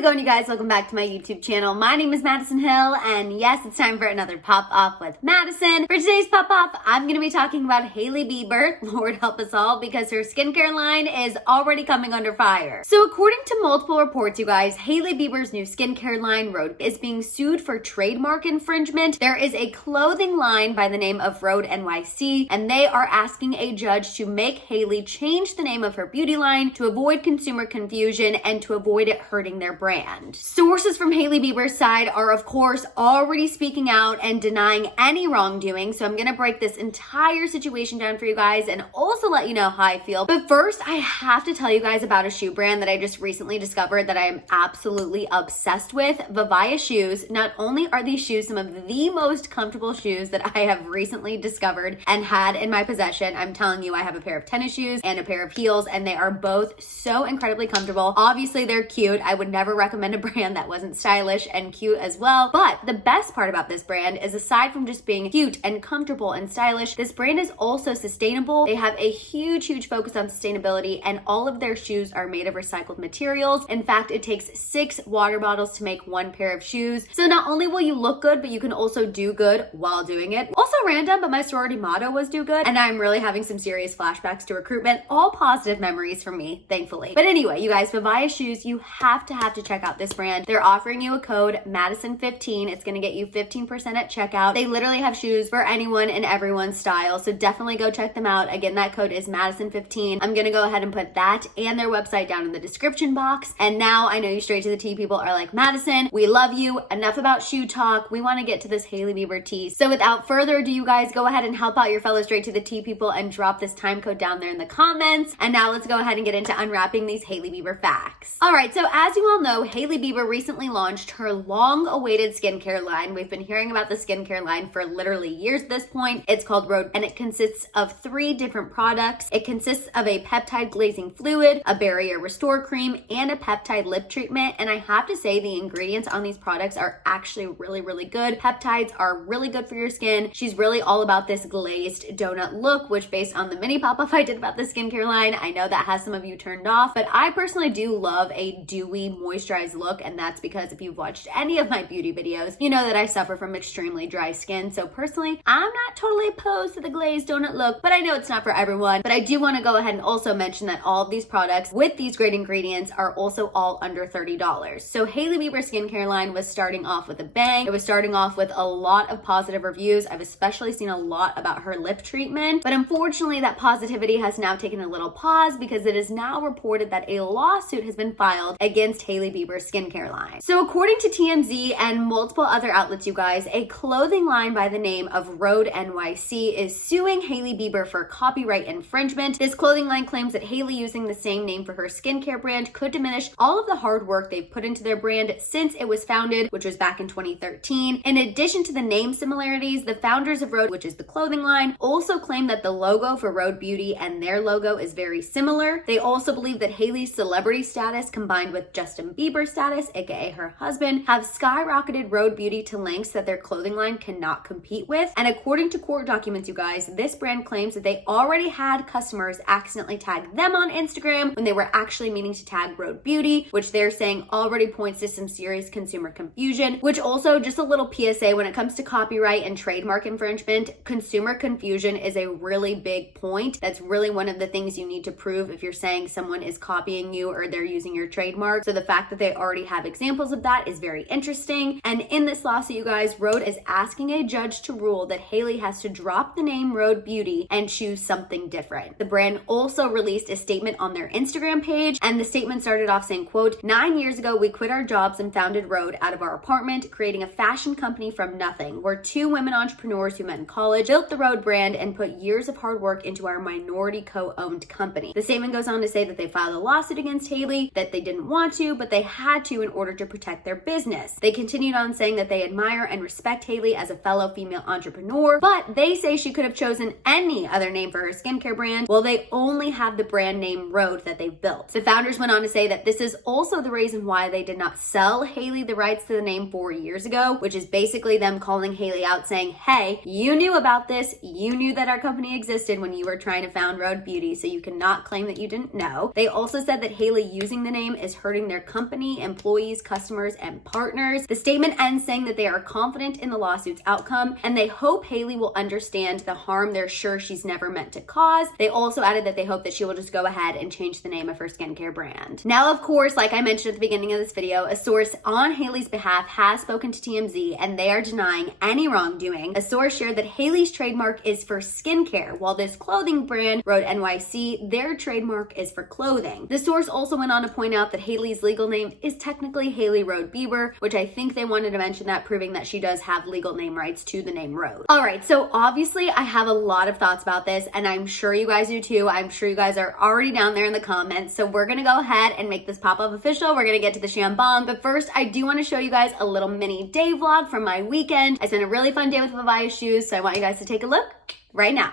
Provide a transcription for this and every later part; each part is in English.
it going, you guys? Welcome back to my YouTube channel. My name is Maddison Hill, and yes, it's time for another pop-off with Maddison. For today's pop-off, I'm going to be talking about Hailey Bieber, Lord help us all, because her skincare line is already coming under fire. So according to multiple reports, you guys, Hailey Bieber's new skincare line, Rhode, is being sued for trademark infringement. There is a clothing line by the name of Rhode NYC, and they are asking a judge to make Hailey change the name of her beauty line to avoid consumer confusion and to avoid it hurting their brand. Sources from Hailey Bieber's side are, of course, already speaking out and denying any wrongdoing, so I'm gonna break this entire situation down for you guys and also let you know how I feel. But first, I have to tell you guys about a shoe brand that I just recently discovered that I am absolutely obsessed with, VIVAIA Shoes. Not only are these shoes some of the most comfortable shoes that I have recently discovered and had in my possession, I'm telling you, I have a pair of tennis shoes and a pair of heels, and they are both so incredibly comfortable. Obviously, they're cute. I would never recommend a brand that wasn't stylish and cute as well. But the best part about this brand is, aside from just being cute and comfortable and stylish, this brand is also sustainable. They have a huge focus on sustainability, and all of their shoes are made of recycled materials. In fact, it takes 6 water bottles to make 1 pair of shoes. So not only will you look good, but you can also do good while doing it. Also random, but my sorority motto was do good, and I'm really having some serious flashbacks to recruitment. All positive memories for me, thankfully. But anyway, you guys, VIVAIA Shoes, you have to check out this brand. They're offering you a code Maddison15. It's gonna get you 15% at checkout. They literally have shoes for anyone and everyone's style, so definitely go check them out. Again, that code is Maddison15. I'm gonna go ahead and put that and their website down in the description box. And now I know you straight to the tea people are like, Maddison, we love you. Enough about shoe talk. We wanna get to this Hailey Bieber tea. So without further ado, you guys, go ahead and help out your fellow straight to the tea people and drop this time code down there in the comments. And now let's go ahead and get into unwrapping these Hailey Bieber facts. All right, so as you all know, Hailey Bieber recently launched her long-awaited skincare line. We've been hearing about the skincare line for literally years at this point. It's called Rhode, and it consists of 3 different products. It consists of a peptide glazing fluid, a barrier restore cream, and a peptide lip treatment. And I have to say, the ingredients on these products are actually really good. Peptides are really good for your skin. She's really all about this glazed donut look, which, based on the mini pop-off I did about the skincare line, I know that has some of you turned off, but I personally do love a dewy, moisturized look, and that's because if you've watched any of my beauty videos, you know that I suffer from extremely dry skin. So personally, I'm not totally opposed to the glazed donut look, but I know it's not for everyone. But I do want to go ahead and also mention that all of these products with these great ingredients are also all under $30. So Hailey Bieber skincare line was starting off with a bang. It was starting off with a lot of positive reviews. I've especially seen a lot about her lip treatment, but unfortunately that positivity has now taken a little pause because it is now reported that a lawsuit has been filed against Hailey Bieber's skincare line. So according to TMZ and multiple other outlets, you guys, a clothing line by the name of Rhode NYC is suing Hailey Bieber for copyright infringement. This clothing line claims that Hailey using the same name for her skincare brand could diminish all of the hard work they've put into their brand since it was founded, which was back in 2013. In addition to the name similarities, the founders of Rhode, which is the clothing line, also claim that the logo for Rhode Beauty and their logo is very similar. They also believe that Hailey's celebrity status combined with Justin Bieber's status, aka her husband, have skyrocketed Rhode Beauty to lengths that their clothing line cannot compete with. And according to court documents, you guys, this brand claims that they already had customers accidentally tag them on Instagram when they were actually meaning to tag Rhode Beauty, which they're saying already points to some serious consumer confusion. Which also, just a little PSA, when it comes to copyright and trademark infringement, consumer confusion is a really big point. That's really one of the things you need to prove if you're saying someone is copying you or they're using your trademark. So the fact that they already have examples of that is very interesting. And in this lawsuit, you guys, Rhode is asking a judge to rule that Hailey has to drop the name Rhode Beauty and choose something different. The brand also released a statement on their Instagram page, and the statement started off saying, quote, 9 years ago, we quit our jobs and founded Rhode out of our apartment, creating a fashion company from nothing. We're 2 women entrepreneurs who met in college, built the Rhode brand, and put years of hard work into our minority co-owned company. The statement goes on to say that they filed a lawsuit against Hailey, that they didn't want to, but they had to in order to protect their business. They continued on saying that they admire and respect Hailey as a fellow female entrepreneur, but they say she could have chosen any other name for her skincare brand. Well, they only have the brand name Rhode that they've built. The founders went on to say that this is also the reason why they did not sell Hailey the rights to the name 4 years ago, which is basically them calling Hailey out saying, hey, you knew about this. You knew that our company existed when you were trying to found Rhode Beauty, so you cannot claim that you didn't know. They also said that Hailey using the name is hurting their company company, employees, customers, and partners. The statement ends saying that they are confident in the lawsuit's outcome and they hope Hailey will understand the harm they're sure she's never meant to cause. They also added that they hope that she will just go ahead and change the name of her skincare brand. Now, of course, like I mentioned at the beginning of this video, a source on Hailey's behalf has spoken to TMZ and they are denying any wrongdoing. A source shared that Hailey's trademark is for skincare, while this clothing brand, Rhode NYC, their trademark is for clothing. The source also went on to point out that Hailey's legal name is technically Hailey Rhode Bieber, which I think they wanted to mention that, proving that she does have legal name rights to the name Rhode. All right, so obviously I have a lot of thoughts about this and I'm sure you guys do too. I'm sure you guys are already down there in the comments. So we're gonna go ahead and make this pop-up official. We're gonna get to the shambong, but first I do want to show you guys a little mini day vlog from my weekend. I spent a really fun day with VIVAIA Shoes, so I want you guys to take a look right now.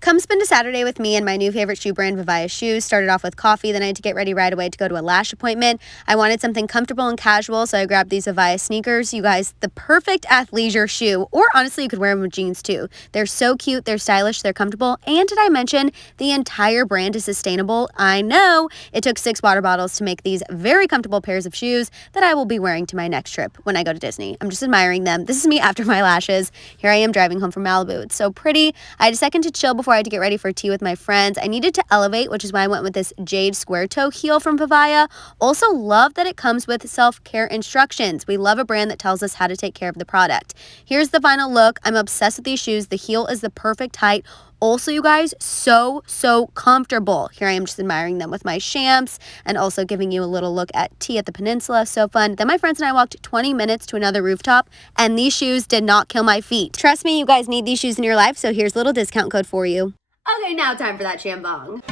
Come spend a Saturday with me and my new favorite shoe brand, VIVAIA Shoes. Started off with coffee, then I had to get ready right away to go to a lash appointment. I wanted something comfortable and casual, so I grabbed these VIVAIA sneakers. You guys, the perfect athleisure shoe, or honestly, you could wear them with jeans too. They're so cute, they're stylish, they're comfortable, and did I mention the entire brand is sustainable? I know. It took 6 water bottles to make these very comfortable pairs of shoes that I will be wearing to my next trip when I go to Disney. I'm just admiring them. This is me after my lashes. Here I am driving home from Malibu. It's so pretty. I had a second to chill before I had to get ready for tea with my friends. I needed to elevate, which is why I went with this jade square toe heel from Vivaya. Also love that it comes with self-care instructions. We love a brand that tells us how to take care of the product. Here's the final look. I'm obsessed with these shoes. The heel is the perfect height. Also, you guys, so comfortable. Here I am just admiring them with my champs and also giving you a little look at tea at the peninsula. So fun. Then my friends and I walked 20 minutes to another rooftop and these shoes did not kill my feet. Trust me, you guys need these shoes in your life, so here's a little discount code for you. Okay, now time for that shambong.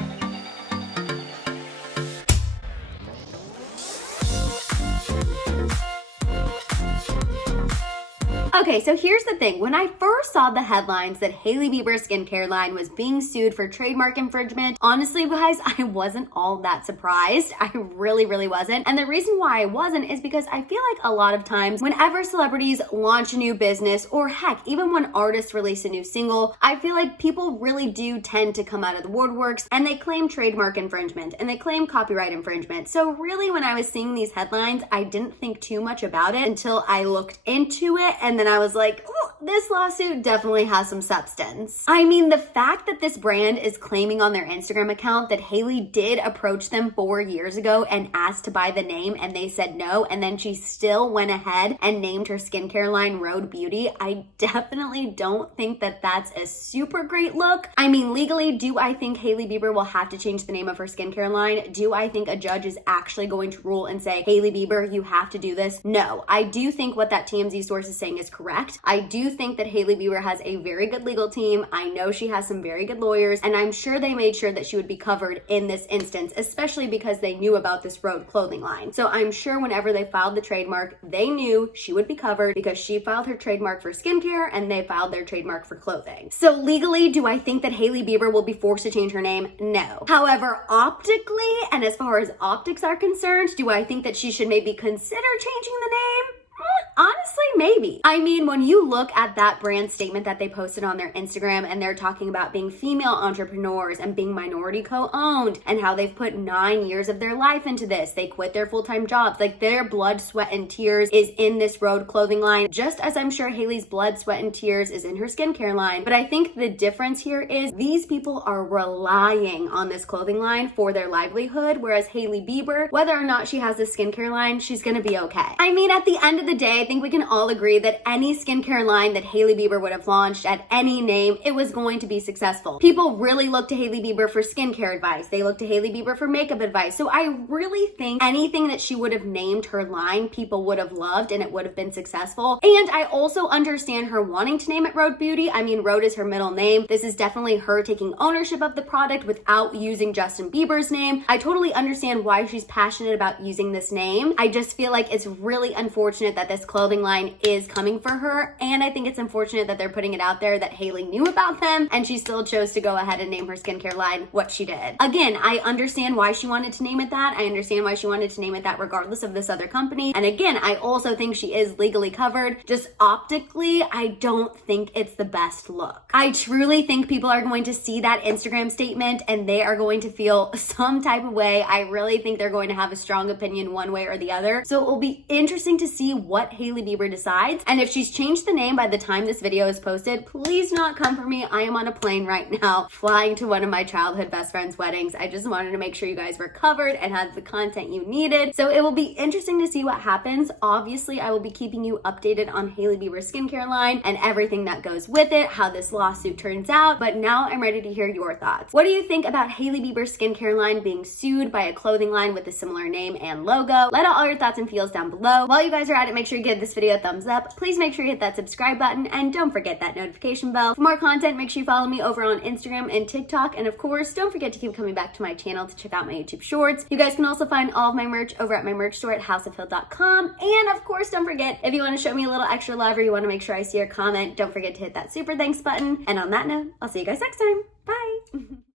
Okay, so here's the thing. When I first saw the headlines that Hailey Bieber's skincare line was being sued for trademark infringement, honestly, guys, I wasn't all that surprised. I really wasn't. And the reason why I wasn't is because I feel like a lot of times whenever celebrities launch a new business, or heck, even when artists release a new single, I feel like people really do tend to come out of the woodworks and they claim trademark infringement and they claim copyright infringement. So really, when I was seeing these headlines, I didn't think too much about it until I looked into it, and then I was like, oh, this lawsuit definitely has some substance. I mean, the fact that this brand is claiming on their Instagram account that Hailey did approach them 4 years ago and asked to buy the name and they said no, and then she still went ahead and named her skincare line Rhode Beauty, I definitely don't think that that's a super great look. I mean, legally, do I think Hailey Bieber will have to change the name of her skincare line? Do I think a judge is actually going to rule and say, Hailey Bieber, you have to do this? No. I do think what that TMZ source is saying is correct. I do think that Hailey Bieber has a very good legal team. I know she has some very good lawyers, and I'm sure they made sure that she would be covered in this instance, especially because they knew about this Rhode clothing line. So I'm sure whenever they filed the trademark, they knew she would be covered because she filed her trademark for skincare and they filed their trademark for clothing. So legally, do I think that Hailey Bieber will be forced to change her name? No. However, optically, and as far as optics are concerned, do I think that she should maybe consider changing the name? Honestly, maybe. I mean, when you look at that brand statement that they posted on their Instagram and they're talking about being female entrepreneurs and being minority co-owned and how they've put 9 years of their life into this. They quit their full-time jobs. Like, their blood, sweat, and tears is in this Rhode clothing line, just as I'm sure Hailey's blood, sweat, and tears is in her skincare line. But I think the difference here is these people are relying on this clothing line for their livelihood, whereas Hailey Bieber, whether or not she has a skincare line, she's gonna be okay. I mean, at the end of the day, I think we can all agree that any skincare line that Hailey Bieber would have launched at any name, it was going to be successful. People really look to Hailey Bieber for skincare advice. They look to Hailey Bieber for makeup advice. So I really think anything that she would have named her line, people would have loved and it would have been successful. And I also understand her wanting to name it Rhode Beauty. I mean, Rhode is her middle name. This is definitely her taking ownership of the product without using Justin Bieber's name. I totally understand why she's passionate about using this name. I just feel like it's really unfortunate that this clothing line line is coming for her, and I think it's unfortunate that they're putting it out there that Hailey knew about them and she still chose to go ahead and name her skincare line what she did. Again, I understand why she wanted to name it that. I understand why she wanted to name it that regardless of this other company. And again, I also think she is legally covered. Just optically, I don't think it's the best look. I truly think people are going to see that Instagram statement and they are going to feel some type of way. I really think they're going to have a strong opinion one way or the other. So it will be interesting to see what Hailey Bieber decides. And if she's changed the name by the time this video is posted, please not come for me. I am on a plane right now flying to one of my childhood best friend's weddings. I just wanted to make sure you guys were covered and had the content you needed. So it will be interesting to see what happens. Obviously, I will be keeping you updated on Hailey Bieber's skincare line and everything that goes with it, how this lawsuit turns out. But now I'm ready to hear your thoughts. What do you think about Hailey Bieber's skincare line being sued by a clothing line with a similar name and logo? Let out all your thoughts and feels down below. While you guys are at it, make sure you give this video a thumbs up. Please make sure you hit that subscribe button and don't forget that notification bell. For more content, make sure you follow me over on Instagram and TikTok. And of course, don't forget to keep coming back to my channel to check out my YouTube shorts. You guys can also find all of my merch over at my merch store at houseofhill.com. And of course, don't forget, if you want to show me a little extra love or you want to make sure I see your comment, don't forget to hit that super thanks button. And on that note, I'll see you guys next time.